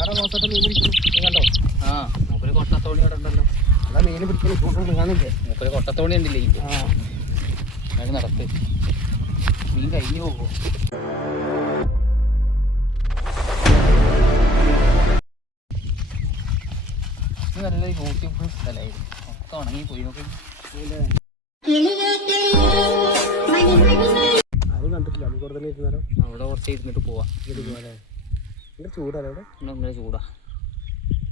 വേറെ മാസമായിട്ട് മീൻ പിടിക്കുന്നു കണ്ടോ? ആ. മൂപ്പര് കൊട്ടത്തോണി അവിടെ ഉണ്ടല്ലോ. അതാ മീൻ പിടിക്കുന്നു ചൂണ്ടൊന്നും കാണില്ലേ മൂപ്പര് കൊട്ടത്തോണി ഉണ്ടല്ലേ ആ. അത് നടക്ക്. മീൻ കഴിഞ്ഞു പോകുമോ നല്ല ബ്യൂട്ടിഫുൾ സ്ഥലമായിരുന്നു. മൊത്തം ഉണങ്ങി പോയി. നോക്കി. ആരും കണ്ടിട്ടില്ല. ഇവിടെ അവിടെ കുറച്ച് ഇരുന്നിട്ട് പോവാം. ചൂടല്ലേ ഇവിടെ ഇവിടെ ചൂടാ.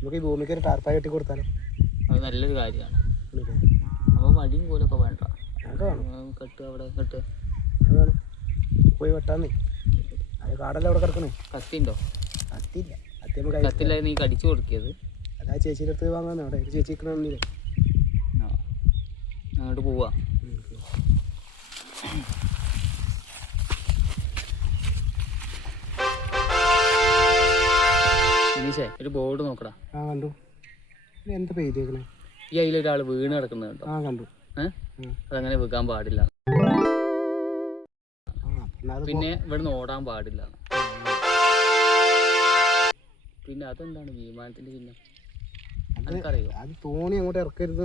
നമുക്ക് ഈ ഭൂമിക്ക് ഒരു ടാർപ്പായി കെട്ടി കൊടുത്താലോ? അത് നല്ലൊരു കാര്യമാണ്. അപ്പോൾ മടിയും കോലൊക്കെ വേണ്ട. കെട്ട് അവിടെ കെട്ട്. അത് പോയി വെട്ടാന്നേ അത് കാടല്ലേ അവിടെ കിടക്കണേ. കത്തി ഉണ്ടോ കത്തിയില്ല. കത്തി നമുക്ക് കത്തില്ല നീ കടിച്ചു കൊടുക്കിയത്? അതാ ചേച്ചിയുടെ അടുത്ത് വാങ്ങാന്ന്. അവിടെ ഒരു ചേച്ചി നിൽക്കണമെന്നില്ലേ അങ്ങോട്ട് പോവാ. ഫിനിഷേ ഒരു ബോർഡ് നോക്കടാ. ആ കണ്ടു. എന്താ പെയ്തേക്കണേ? ഈ അതിലൊരാൾ വീണ് കിടക്കുന്നത് കേട്ടോ. ആ കണ്ടു. ഏഹ് അതങ്ങനെ വെക്കാൻ പാടില്ല. പിന്നെ ഇവിടുന്ന് ഓടാൻ പാടില്ല. പിന്നെ അതെന്താണ് വിമാനത്തിന്റെ ചിഹ്നം? അത് തോണി അങ്ങോട്ട് ഇറക്കരുത്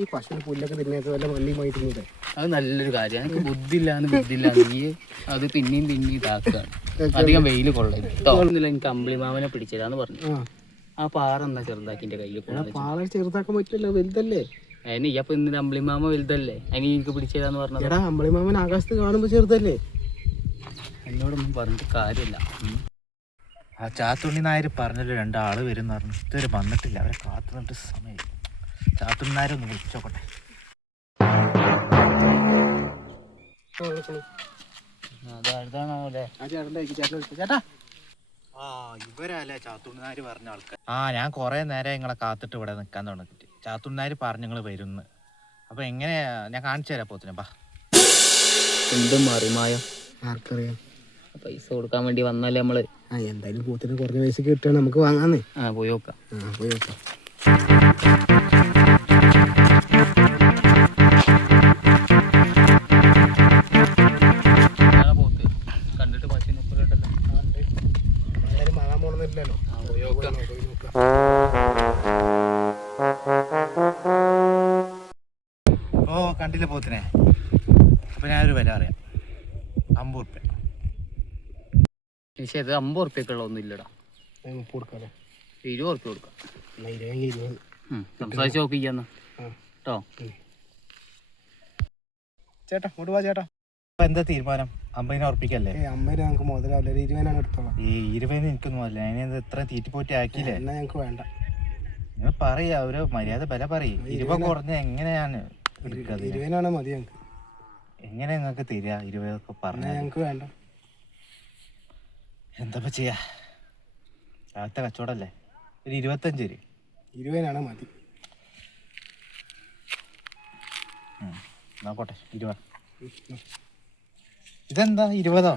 ഈ പശുവിന് പുല്ലൊക്കെ തിന്നേക്ക് വല്ല വണ്ടിയുമായി തിന്നൂടെ അത് നല്ലൊരു കാര്യമാണ്. എനിക്ക് ബുദ്ധിയില്ലാന്ന് ബുദ്ധിയില്ലാന്ന്. നീ അത് പിന്നെയും പിന്നെയും ഇതാക്കുകയാണ് അധികം വെയിൽ ഒന്നുമില്ല എനിക്ക് അമ്പിളിമാമനെ പിടിച്ചതാന്ന് പറഞ്ഞു. ആ. പാറ എന്നാ ചെറുതാക്കി എന്റെ കയ്യിൽ പാറ പാള ചെറുതാക്കാൻ പറ്റില്ല വലുതല്ലേ? അതിന് ഈ അപ്പൊ ഇന്ന് അമ്പിളിമാമ വലുതല്ലേ? അതിന് എനിക്ക് പിടിച്ചതാന്ന് പറഞ്ഞത്. എടാ അമ്പളിമാമൻ ആകാശത്ത് കാണുമ്പോ ചെറുതല്ലേ? എന്നോടൊന്നും പറഞ്ഞിട്ട് കാര്യമില്ല. ആ ചാത്തുണ്ണി നായർ പറഞ്ഞല്ലോ രണ്ടാൾ വരും എന്ന് പറഞ്ഞു. ഇതുവരെ വന്നിട്ടില്ല. അവരെ കാത്തു നിന്നിട്ട് സമയം ചാത്തുണ്ണി നായർ ഒന്ന് വിളിച്ചോക്കട്ടെ. ആ ഞാൻ കുറെ നേരം നിങ്ങളെ കാത്തിട്ട് ഇവിടെ നിൽക്കാൻ തുടങ്ങിട്ട് ചാത്തുണ്ണാര് പറഞ്ഞു നിങ്ങൾ വരുന്ന്. അപ്പൊ എങ്ങനെ ഞാൻ കാണിച്ചു തരാം പോത്തിനെ ബാ. എന്തും മറിമായോ? ആർക്കറിയാം. പൈസ കൊടുക്കാൻ വേണ്ടി വന്നല്ലേ നമ്മൾ. ആ എന്തായാലും പൂത്തിന് കുറഞ്ഞ പൈസ കിട്ടുകയാണ് നമുക്ക് വാങ്ങാന്നേ ആ പോയി നോക്കാം. ആ പോയി നോക്കാം. പോയി നോക്കാം ഓ കണ്ടില്ല പോത്തിനെ? അപ്പൊ ഞാനൊരു വില അറിയാം അമ്പത് റുപ്യ പക്ഷേ ഇത് അമ്പത് ഉറുപ്പ്യക്കുള്ള ഒന്നും ഇല്ലടാ ഇരുപത് ഉറുപ്പ്യ കൊടുക്കാം. സംസാരിച്ച് നോക്കിക്കാന്ന് കേട്ടോ. ചേട്ടാ ഇങ്ങോട്ട് ചേട്ടാ. എന്താ തീരുമാനം? അമ്പതിനെ ഉറപ്പിക്കല്ലേ? അമ്പതിനെ ഞങ്ങൾക്ക് മുതലാവില്ല ഒരു ഇരുപതിനാണ് എടുത്തോളാം. ഈ ഇരുപതിന് എനിക്കൊന്നും അല്ല. അതിനെ ഇത്ര തീറ്റിപ്പോറ്റി ആക്കിയില്ലേ? എന്നാ ഞങ്ങൾക്ക് വേണ്ട. നിങ്ങൾ പറയാ ഒരു മര്യാദ വില പറയും. ഇരുപത് കുറഞ്ഞ എങ്ങനെയാണ് എടുക്കാതെ? ഇരുപതിനാണ് മതി ഞങ്ങൾക്ക് എങ്ങനെ നിങ്ങൾക്ക് തരിക ഇരുപതൊക്കെ പറഞ്ഞ ഞങ്ങക്ക് ഞങ്ങൾക്ക് വേണ്ട. എന്താ ചെയ്യാ? രാവിലത്തെ കച്ചവടല്ലേ? ഒരു ഇരുപത്തഞ്ച് വരും ഇരുപതിനാണ് മതി. എന്നാ പോട്ടെ ഇരുപത് ഇതെന്താ ഇരുപതോ?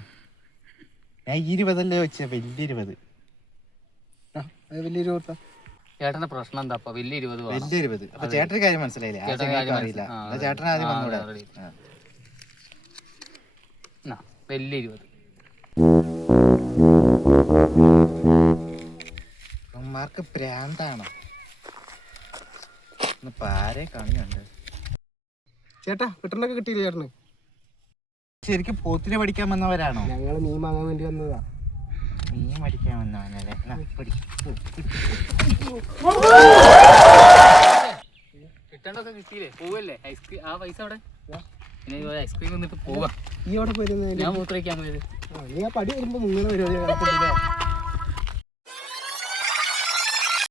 ഞാൻ ഈ ഇരുപതല്ലേ വെച്ച വലിയ ഇരുപത്. വലിയ കൊടുത്താ? ചേട്ടന്റെ പ്രശ്നം എന്താ അപ്പൊ? വലിയ ഇരുപത്. വലിയ ഇരുപത്. അപ്പൊ ചേട്ടന്റെ കാര്യം മനസ്സിലായില്ലേ? അറിയില്ല. ചേട്ടൻ ആദ്യം വന്നൂടെ? വലിയ ഇരുപത്. ഉമ്മാർക്ക് പ്രാന്താണോ? ഇന്നിപ്പോ ആരെ കണിയുണ്ട് ചേട്ടാ കിട്ടണൊക്കെ കിട്ടിയില്ലേ ചേട്ടന്? ശരിക്കും പോത്തിനെ പഠിക്കാൻ വന്നവരാണോ? ഞങ്ങൾ മീൻ വാങ്ങാൻ വേണ്ടി വന്നതാ. നീ പഠിക്കാൻ വന്നവനല്ലേ? കിട്ടണ്ടൊക്കെ കിട്ടിയില്ലേ? പോവല്ലേ? ഐസ്ക്രീം ആ പൈസ അവിടെ? ഐസ്ക്രീം വന്നിട്ട് പോവാ. ഈ അവിടെ പോയിരുന്ന? ഞാൻ മൂത്രയ്ക്കാൻ പോയത്. നീ ആ പടി വരുമ്പോ മുങ്ങനെ പരിപാടി